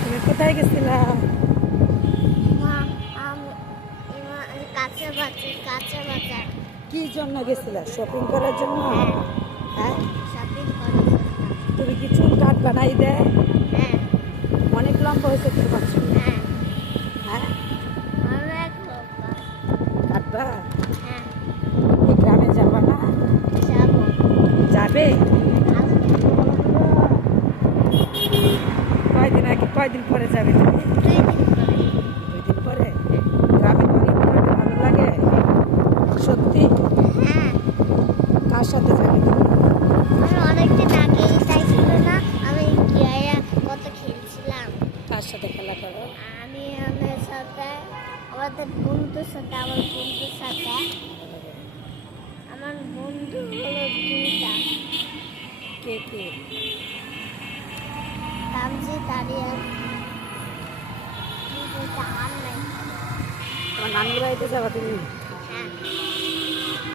তুমি কোথায় গেছিলা? কাঁচা বাজার। কি জন্য গেছিলা? শপিং করার জন্য? হ্যাঁ, শপিং করার জন্য। তুমি কি চুল কাট বানাই দেয়? হ্যাঁ অনেক লম্বা হয়েছে তোমার চুল। হ্যাঁ হ্যাঁ, অনেক লম্বা। কাটবা? হ্যাঁ কি গ্রামে যাবা না? যাবো। যাবে? আজকে কয়দিন পরে যাবে তুমি? 2 দিন পরে? গ্রামে তোমার ঈদ করতে ভালো লাগে? সত্যি? হ্যাঁ কার সাথে যাবে তুমি? আমি অনেকদিন আগেই চাইছিল না, আমি গিয়ে কত খেলছিলাম। কার সাথে খেলা করো? আমি আমার সাথে, আমাদের বন্ধুর সাথে, আমার বন্ধু হলো 2টা। কে কে? তামজি তারিয়ান, 2টা আর নাই। তোমার নানির বাড়িতে যাবা তুমি? হ্যাঁ